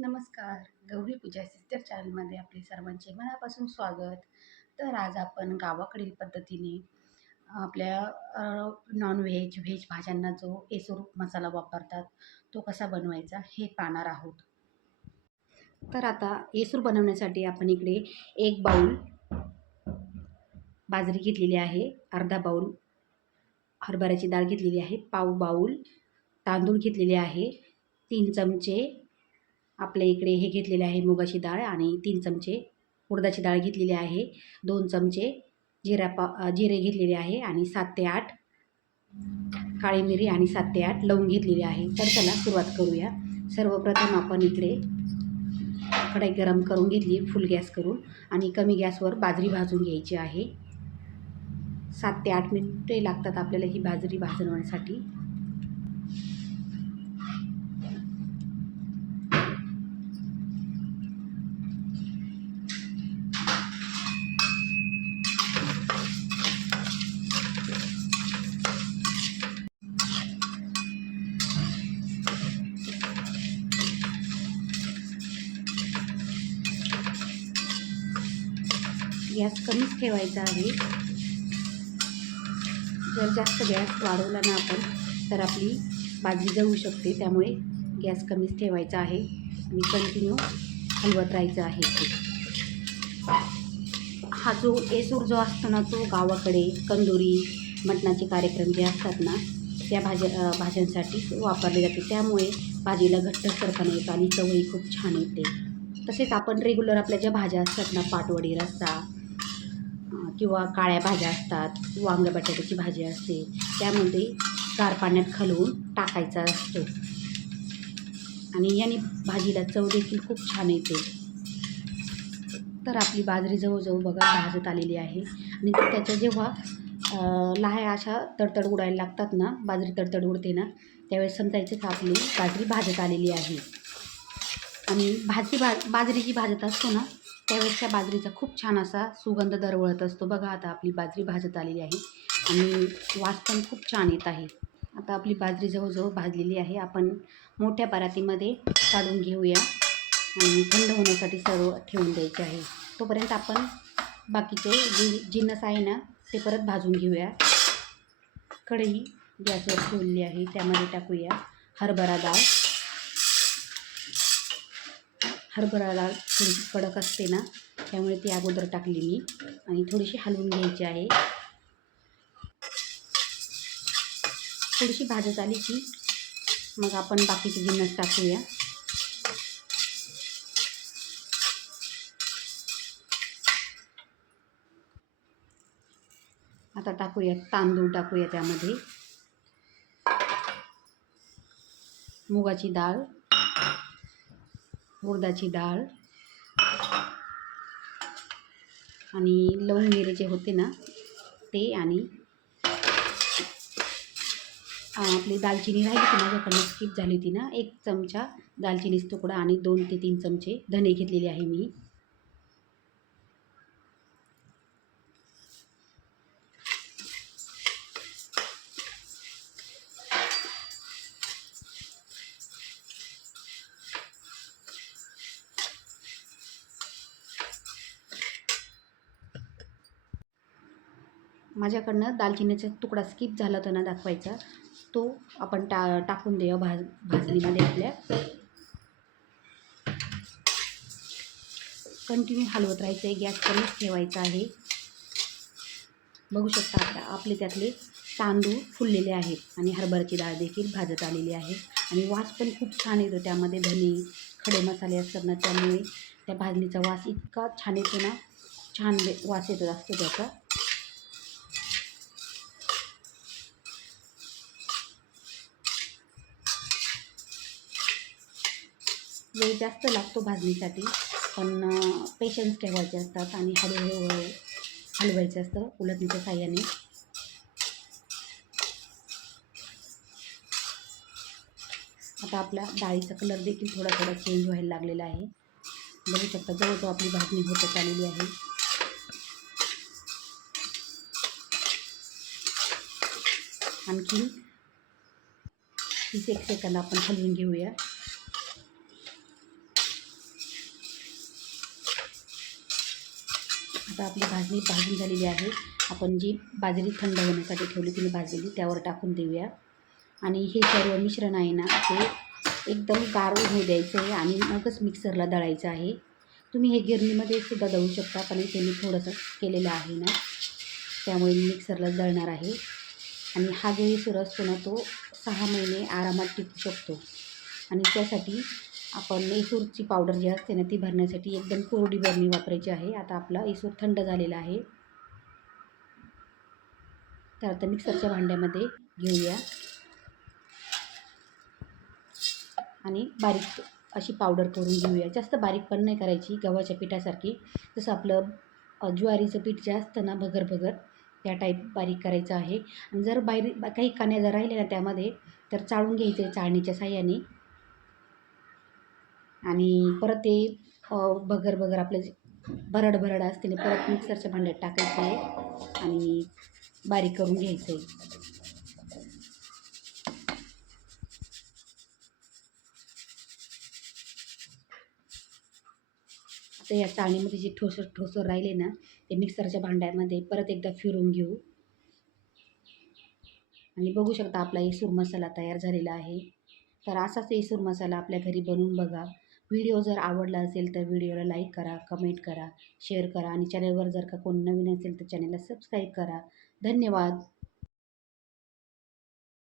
नमस्कार. गौरी पूजा सिस्टर चॅनलमध्ये आपले सर्वांचे मनापासून स्वागत. तर आज आपण गावाकडील पद्धतीने आपल्या नॉनव्हेज व्हेज व्हेज भाज्यांना जो एसूर मसाला वापरतात तो कसा बनवायचा हे पाहणार आहोत. तर आता एसूर बनवण्यासाठी आपण इकडे एक बाऊल बाजरी घेतलेली आहे अर्धा बाऊल हरभऱ्याची डाळ घेतलेली आहे पाव बाऊल तांदूळ घेतलेले आहे तीन चमचे आपल्या इकडे हे घेतलेले आहे मुगाची डाळ आणि तीन चमचे उडदाची डाळ घेतलेली आहे. दोन चमचे जिरा पा जिरे घेतलेले आहे आणि सात ते आठ काळी मिरी आणि सात ते आठ लवंग घेतलेली आहे. तर चला सुरुवात करूया. सर्वप्रथम आपण इकडे कढई गरम करून घेतली फुल गॅस करून आणि कमी गॅसवर बाजरी भाजून घ्यायची आहे. सात ते आठ मिनिटे लागतात आपल्याला ही बाजरी भाजवण्यासाठी. गॅस कमीच ठेवायचा आहे. जर जास्त गॅस वाढवला ना आपण तर आपली भाजी जळू शकते. त्यामुळे गॅस कमीच ठेवायचा आहे. आणि कंटिन्यू हलवत राहायचं आहे ते हा जो एसूर जो असतो ना तो गावाकडे कंदोरी मटणाचे कार्यक्रम जे असतात ना त्या भाज्या भाज्यांसाठी वापरले जाते. त्यामुळे भाजीला घट्टसरपणा येतो आणि चवही खूप छान येते. तसेच आपण रेग्युलर आपल्या ज्या भाज्या असतात ना पाटवडी रस्सा किंवा काळ्या भाज्या असतात वांग्या बटाट्याची भाजी असते त्यामध्ये गार पाण्यात खालवून टाकायचा असतो. आणि याने भाजीला चव देखील खूप छान येते. तर आपली बाजरी जवळजवळ बघा भाजत आलेली आहे. आणि त्याच्या जेव्हा लहाया अशा तडतड उडायला लागतात ना बाजरी तडतड उडते ना त्यावेळेस समजायचं का आपली बाजरी भाजत आलेली आहे. आणि भाजी भा बाजरी जी भाजत असतो ना त्यावेळेसच्या बाजरीचा खूप छान असा सुगंध दरवळत असतो. बघा आता आपली बाजरी भाजत आलेली आहे आणि वास पण खूप छान येत आहे. आता आपली बाजरी जवळजवळ भाजलेली आहे. आपण मोठ्या परातीमध्ये काढून घेऊया आणि थंड होण्यासाठी सर्व ठेवून द्यायचे आहे. तोपर्यंत आपण बाकीचे जे जिन्नस आहे ना ते परत भाजून घेऊया. कढई गॅसवर ठेवलेली आहे. त्यामध्ये टाकूया हरभरा डाळ. हरभरा डाळ थोडीशी कडक असते ना त्यामुळे ती अगोदर टाकली मी आणि थोडीशी हलवून घ्यायची आहे. थोडीशी भाजत आली की मग आपण बाकीची जिन्नस टाकूया. आता टाकूया तांदूळ टाकूया त्यामध्ये. मुगाची डाळ. उडदाची डाळ आणि लवंग मिरे जे होते ना ते आणि आपली दालचिनी राहिली ती माझ्याकडनं स्किप झाली होती ना. एक चमचा दालचिनीचा तुकडा आणि दोन ते तीन चमचे धने घेतलेले आहे मी. माझ्याकडनं दालचिनीचा तुकडा स्किप झाला होता ना दाखवायचा तो आपण टा टाकून देऊ भाज भाजणीमध्ये आपल्या. कंटिन्यू हलवत राहायचं आहे गॅस कमीच ठेवायचा आहे. बघू शकता आता आपले त्यातले तांदूळ फुललेले आहेत आणि हरभऱ्याची डाळ देखील भाजत आलेली आहे. आणि वास पण खूप छान येतो त्यामध्ये धने खडे मसाले असतात ना त्यामुळे त्या भाजणीचा वास इतका छान येतो ना छान वास येतो असतो त्याचा. वेळ जास्त लागतो भाजणीसाठी. पण पेशन्स ठेवायचे असतात आणि हळूहळू हलवायचं असतं उलटणीच्या साह्याने. आता आपल्या डाळीचा कलर देखील थोडा थोडा चेंज व्हायला लागलेला आहे. बघू शकता जवळजवळ आपली भाजणी होत आलेली आहे. आणखी तीस एक सेकंद आपण हलवून घेऊया. आता आपली भाजणी भाजून झालेली आहे. आपण जी बाजरी थंड होण्यासाठी ठेवली तिने भाजलेली त्यावर टाकून देऊया. आणि हे सर्व मिश्रण आहे ना ते एकदम गार होऊ द्यायचं आहे आणि मगच मिक्सरला दळायचं आहे. तुम्ही हे गिरणीमध्ये सुद्धा दळू शकता पण इथे मी थोडंसं केलेलं आहे ना त्यामुळे मी मिक्सरला दळणार आहे. आणि हा जो सूर असतो ना तो सहा महिने आरामात टिकू शकतो. आणि त्यासाठी आपण इसूरची पावडर जी असते ना ती भरण्यासाठी एकदम कोरडी बरणी वापरायची आहे. आता आपला इसूर थंड झालेला आहे. तर आता मिक्सरच्या भांड्यामध्ये घेऊया. आणि बारीक अशी पावडर करून घेऊया. जास्त बारीक पण नाही करायची गव्हाच्या पिठासारखी. जसं आपलं ज्वारीचं पीठ जे असतं ना भगर भगर त्या टाईप बारीक करायचं आहे. आणि जर बाहेर बा- काही कान्या जर राहिल्या ना त्यामध्ये तर चाळून घ्यायचं आहे चाळणीच्या साह्याने. आणि परत ते बगर बगर आपलं जे भरड भरड असते ना परत मिक्सरच्या भांड्यात टाकायचं आहे आणि बारीक करून घ्यायचं. आहे आता या चाळणीमध्ये जे ठोसर ठोसर राहिले ना ते मिक्सरच्या भांड्यामध्ये परत एकदा फिरून घेऊ. आणि बघू शकता आपला इसूर मसाला तयार झालेला आहे. तर असाच इसूर मसाला आपल्या घरी बनवून बघा. व्हिडिओ जर आवडला असेल तर व्हिडिओला लाईक करा कमेंट करा शेअर करा आणि चॅनलवर जर का कोण नवीन असेल तर चॅनलला सबस्क्राईब करा. धन्यवाद.